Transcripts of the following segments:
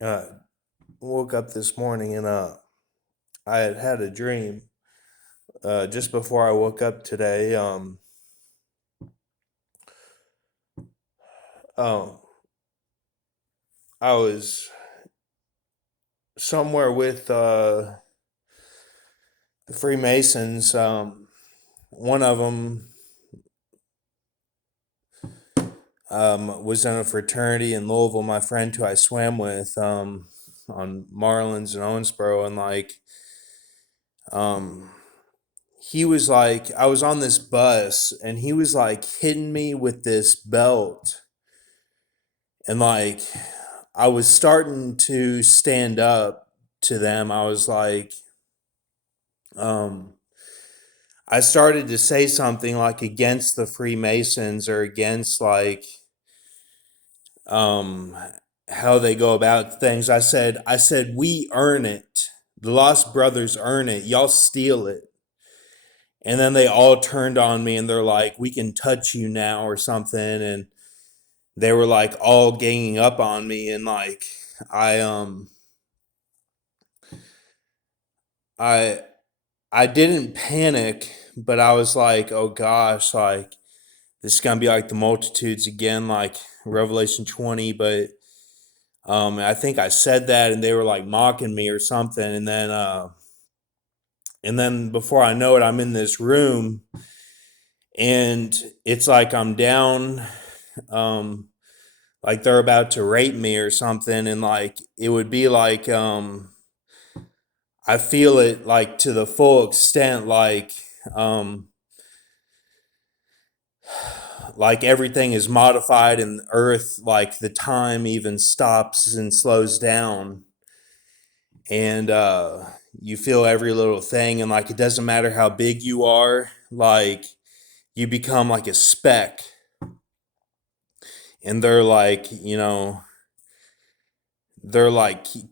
uh, woke up this morning and I had had a dream just before I woke up today. Um, I was somewhere with the Freemasons. One of them was in a fraternity in Louisville. My friend who I swam with on Marlins and Owensboro, and um, he was like, I was on this bus, and he was like hitting me with this belt and I was starting to stand up to them. I was like, um, I started to say something like against the Freemasons or against um, how they go about things. I said, we earn it. The Lost Brothers earn it. Y'all steal it. And then they all turned on me and they're like, we can touch you now or something. And they were like all ganging up on me. And I, um, I, I didn't panic, but I was like, oh gosh, like this is gonna be like the multitudes again, like Revelation 20. But I think I said that, and they were like mocking me or something. And then before I know it, I'm in this room, and it's like I'm down, um, like they're about to rape me or something, and like it would be like I feel it like to the full extent, um, like everything is modified in earth, like the time even stops and slows down, and you feel every little thing, and like it doesn't matter how big you are, like you become like a speck, and they're like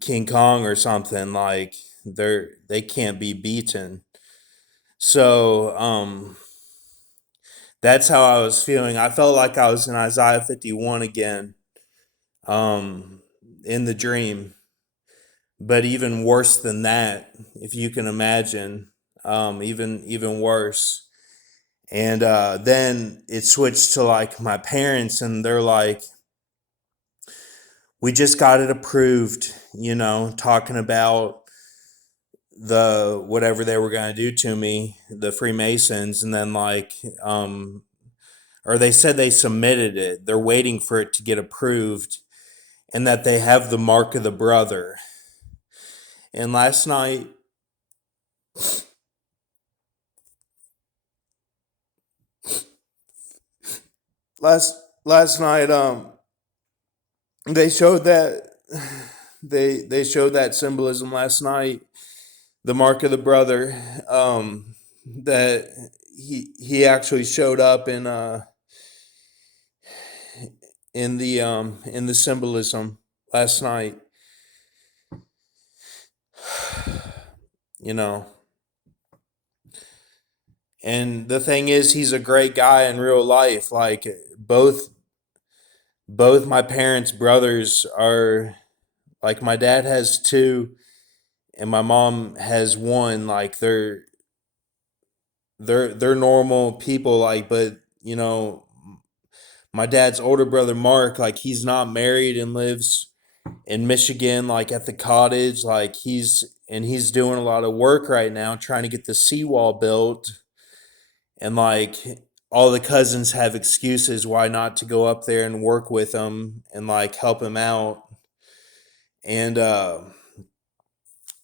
King Kong or something, like they can't be beaten. So that's how I was feeling. I felt like I was in Isaiah 51 again, um in the dream, but even worse than that, if you can imagine, even worse. And then it switched to like my parents, and they're like, "We just got it approved," talking about the whatever they were going to do to me, the Freemasons, and then or they said they submitted it. They're waiting for it to get approved, and that they have the mark of the brother. And last last night they showed that they showed that symbolism last night, the mark of the brother, that he actually showed up in the symbolism last night, you know. And the thing is, he's a great guy in real life. Like both my parents' brothers are, like, my dad has two and my mom has one. Like they're normal people, like, but my dad's older brother Mark, like, he's not married and lives in Michigan, like at the cottage, like he's doing a lot of work right now trying to get the seawall built, and like all the cousins have excuses why not to go up there and work with him and like help him out. And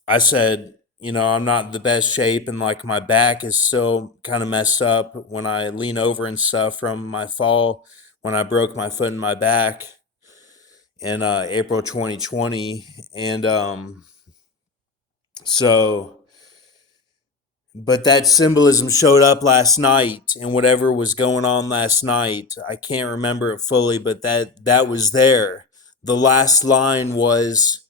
I said, I'm not in the best shape, and like my back is still kind of messed up when I lean over and stuff from my fall when I broke my foot in my back in April 2020. And so, but that symbolism showed up last night, and whatever was going on last night, I can't remember it fully, but that was there. The last line was,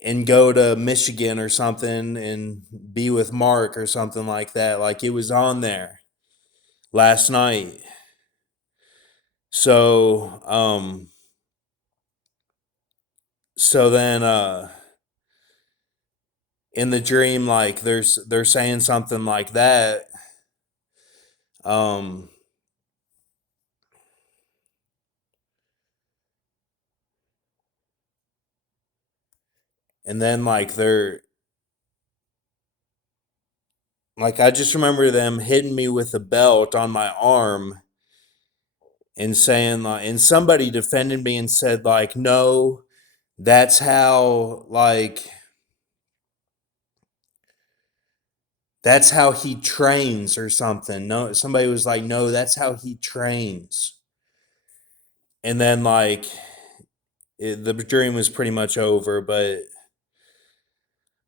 and go to Michigan or something and be with Mark or something like that. Like it was on there last night. So so then in the dream, like they're saying something like that. Um and then like they're like I just remember them hitting me with a belt on my arm and saying like, and somebody defended me and said like, no, that's how like that's how he trains or something. No, somebody was like, no, that's how he trains. And then like the dream was pretty much over, but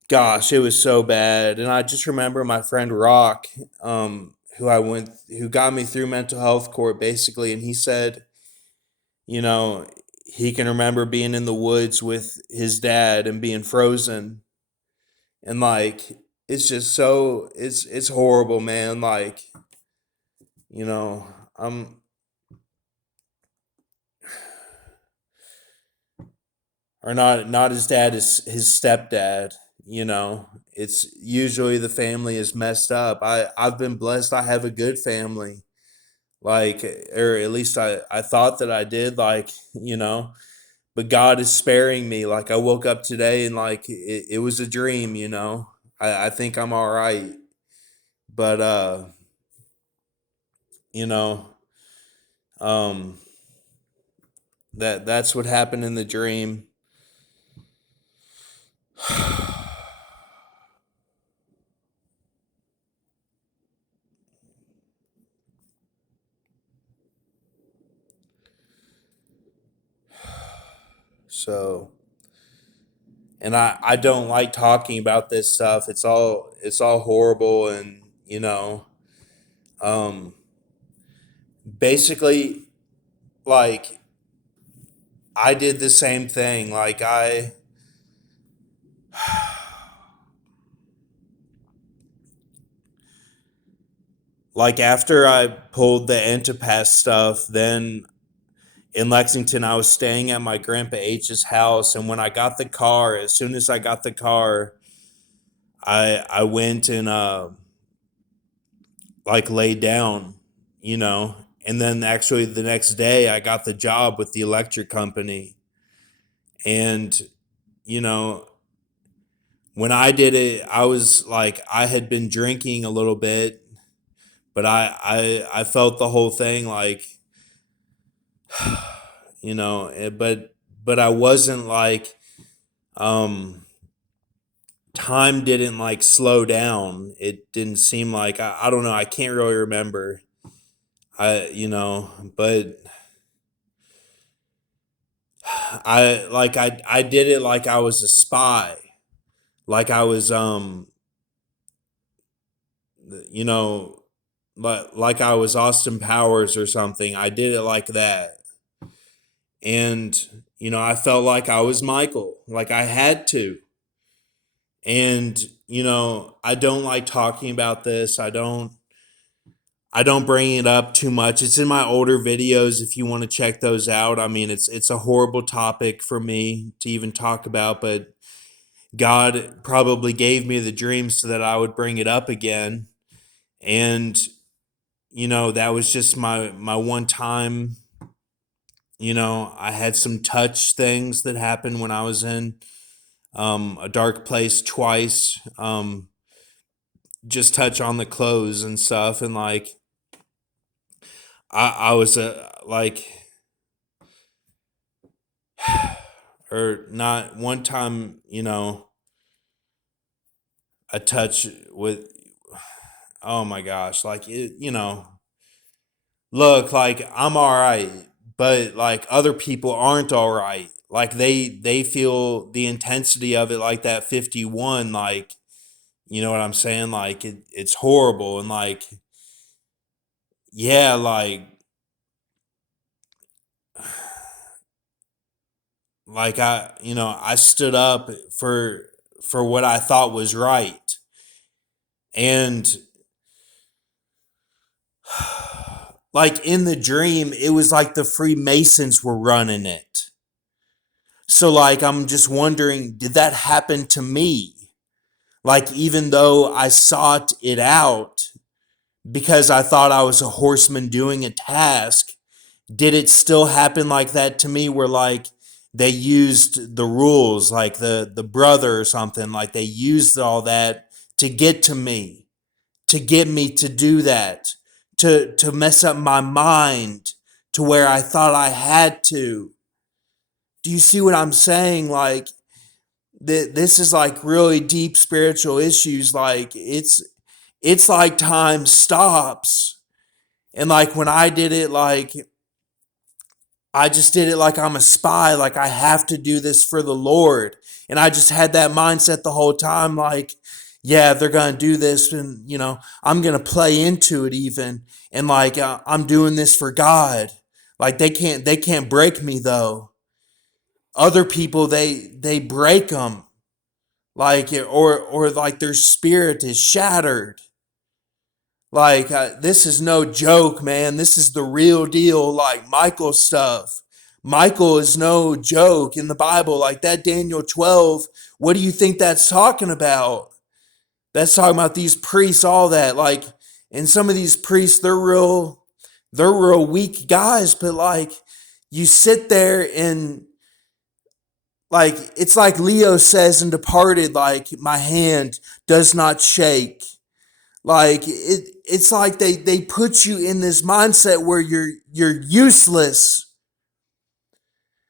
gosh, it was so bad. And I just remember my friend Rock, who got me through mental health court basically, and he said, you know, he can remember being in the woods with his dad and being frozen, and like it's just so it's horrible, man. Like, you know, I'm or not his dad, is his stepdad. You know, it's usually the family is messed up. I've been blessed. I have a good family, like, or at least I thought that I did, like, you know, but God is sparing me. Like I woke up today and like it was a dream, you know. I think I'm all right, but you know, um that's what happened in the dream. So, and I don't like talking about this stuff. It's all horrible, and you know, um basically, like, I did the same thing. Like after I pulled the Antipass stuff, then in Lexington, I was staying at my grandpa H's house, and when I got the car, as soon as I got the car, I went and like laid down, you know, and then actually the next day I got the job with the electric company, and you know, when I did it, I was like I had been drinking a little bit, but I felt the whole thing like, you know, but I wasn't like um time didn't like slow down. It didn't seem like I don't know. I can't really remember. But I did it like I was a spy, like I was you know, like I was Austin Powers or something. I did it like that, and you know, I felt like I was Michael, like I had to. And you know, I don't like talking about this. I don't bring it up too much. It's in my older videos if you want to check those out. I mean, it's a horrible topic for me to even talk about, but God probably gave me the dream so that I would bring it up again. And you know, that was just my one time. You know, I had some touch things that happened when I was in a dark place twice. Just touch on the clothes and stuff, and like I was like, or not one time, you know, a touch with, oh my gosh, like it, you know, look, like I'm all right, but like other people aren't all right. Like they feel the intensity of it like that 51, like, you know what I'm saying? Like it's horrible, and like, yeah, like I stood up for what I thought was right. And like in the dream, it was like the Freemasons were running it. So like I'm just wondering, did that happen to me? Like even though I sought it out because I thought I was a horseman doing a task, did it still happen like that to me where like they used the rules, like the brother or something, like they used all that to get to me, to get me to do that, to mess up my mind to where I thought I had to. Do you see what I'm saying? Like this is like really deep spiritual issues. Like it's like time stops. And like when I did it, like I just did it like I'm a spy, like I have to do this for the Lord. And I just had that mindset the whole time, like, yeah, they're going to do this. And, I'm going to play into it even. And like, I'm doing this for God. Like they can't break me though. Other people, they break them. Like, or like their spirit is shattered. Like, this is no joke, man. This is the real deal, like Michael stuff. Michael is no joke in the Bible. Like that Daniel 12, what do you think that's talking about? That's talking about these priests, all that. Like, and some of these priests, they're real weak guys, but like, you sit there and like, it's like Leo says in Departed, like, my hand does not shake. Like it's like they put you in this mindset where you're useless.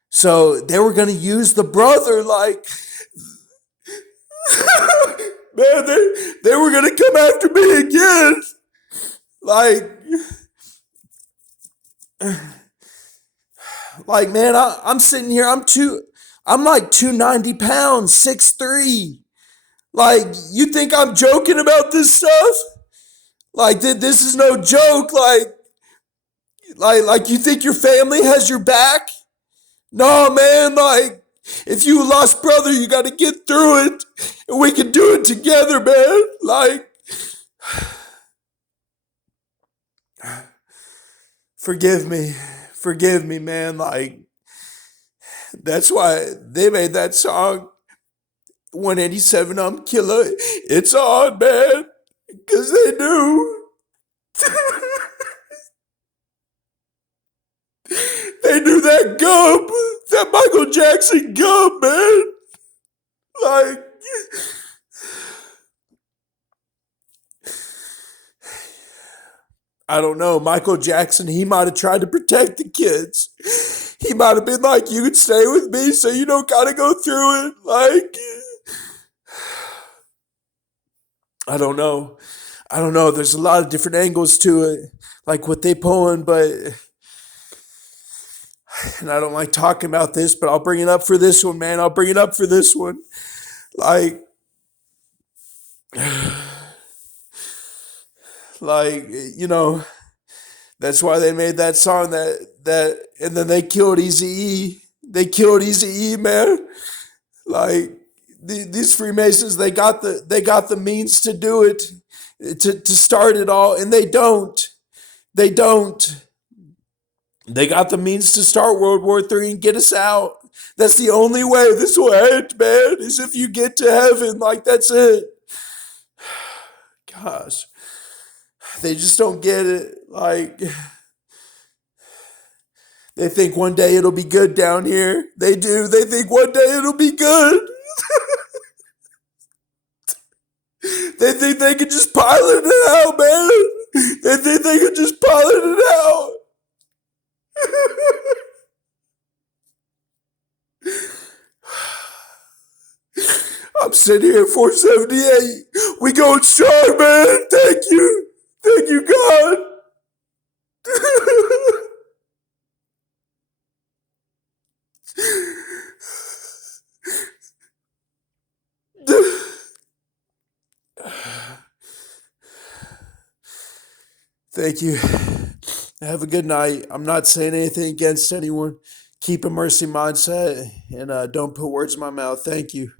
So they were gonna use the brother, like man, they were gonna come after me again. Like man, I'm sitting here, I'm like 290 pounds, 6'3". Like, you think I'm joking about this stuff? Like this is no joke. Like you think your family has your back? No, man, like, if you lost brother, you got to get through it. And we can do it together, man. Like, forgive me. Forgive me, man. Like, that's why they made that song, 187 Killer. It's on, man. Because they knew. They knew that gum. That Michael Jackson gum, man. Like, I don't know. Michael Jackson, he might have tried to protect the kids. He might have been like, you can stay with me so you don't gotta go through it. Like, I don't know. I don't know. There's a lot of different angles to it, like what they pulling, but, and I don't like talking about this, but I'll bring it up for this one, man. I'll bring it up for this one. Like, like, that's why they made that song and then they killed Easy E. They killed Easy E, man. Like these Freemasons, they got the means to do it, to start it all, and they don't. They don't. They got the means to start World War III and get us out. That's the only way this will end, man. Is if you get to heaven. Like that's it. Gosh, they just don't get it. Like they think one day it'll be good down here. They do. They think one day it'll be good. They think they can just pilot it out, man. They think they can just pilot it out. I'm sitting here at 478. We going strong, man. Thank you. Thank you, God. Thank you. Have a good night. I'm not saying anything against anyone. Keep a mercy mindset and don't put words in my mouth. Thank you.